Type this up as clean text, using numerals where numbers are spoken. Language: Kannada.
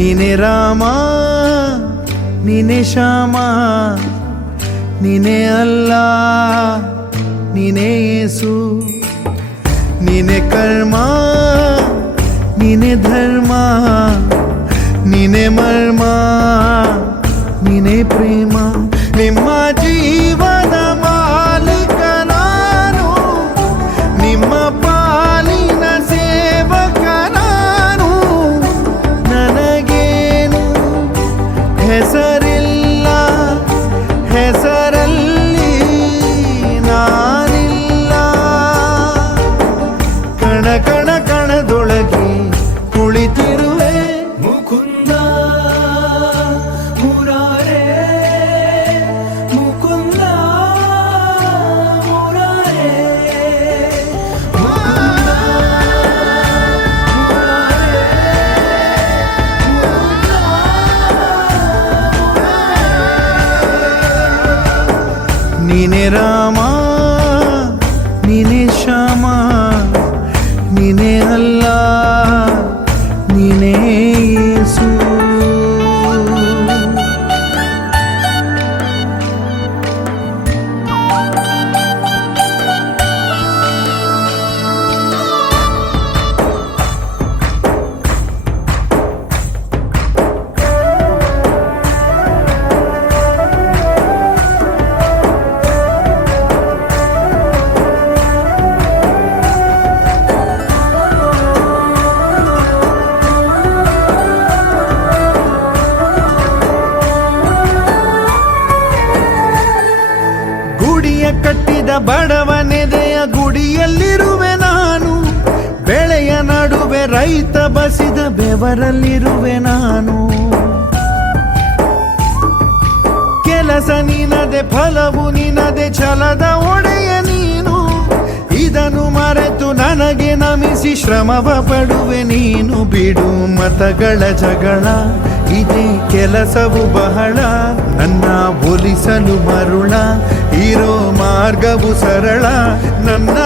ನೀನೆ ರಾಮ ನೀನೆ ಶ್ಯಾಮ ನೀನೆ ಅಲ್ಲ ನೀನೆ ಯೇಸು ನೀನೆ ಕರ್ಮ ನೀನೆ ಧರ್ಮ ನೀನೆ ಮರ್ಮ ನೀನೆ ಪ್ರೇಮ ನಿಮ್ಮ ಜೀವನ ಮಾಲೀಕ ನಾನು ನಿಮ್ಮ ಪಾಲಿನ ಸೇವಕ ನಾನು ನನಗೇನು ಹೆಸರಿಲ್ಲ ಹೆಸರಲ್ಲಿ ನಾನಿಲ್ಲ ಕಣ ಕಣ ಕಣದೊಳಗೆ ಕುಳಿತಿರುವೆ ಮುಕುಂದ ಮುರಾರೇ ಮುಕುಂದ ಮುರಾರೇ ಮುಕುಂದ ನೀನೆ ರಾಮ ನೀನೆ ಶ್ಯಾಮ ನೀನೆ ಅಲ್ಲ ನೀನೇ ಯೇಸು ಗುಡಿಯ ಕಟ್ಟಿದ ಬಡವನೆದೆಯ ಗುಡಿಯಲ್ಲಿರುವೆ ನಾನು ಬೆಳೆಯ ನಡುವೆ ರೈತ ಬಸಿದ ಬೆವರಲ್ಲಿರುವೆ ನಾನು ಕೆಲಸ ನಿನದೆ ಫಲವು ನಿನದೆ ಛಲದ ಒಡೆಯ ನೀನು ಇದನ್ನು ಮರೆತು ನನಗೆ ನಮಿಸಿ ಶ್ರಮವ ಪಡುವೆ ನೀನು ಬಿಡು ಮತಗಳ ಜಗಳ ಇದೇ ಕೆಲಸವು ಬಹಳ ನನ್ನ ಒಲಿಸಲು ಮರುಳ ಇರೋ ಮಾರ್ಗವು ಸರಳ ನನ್ನ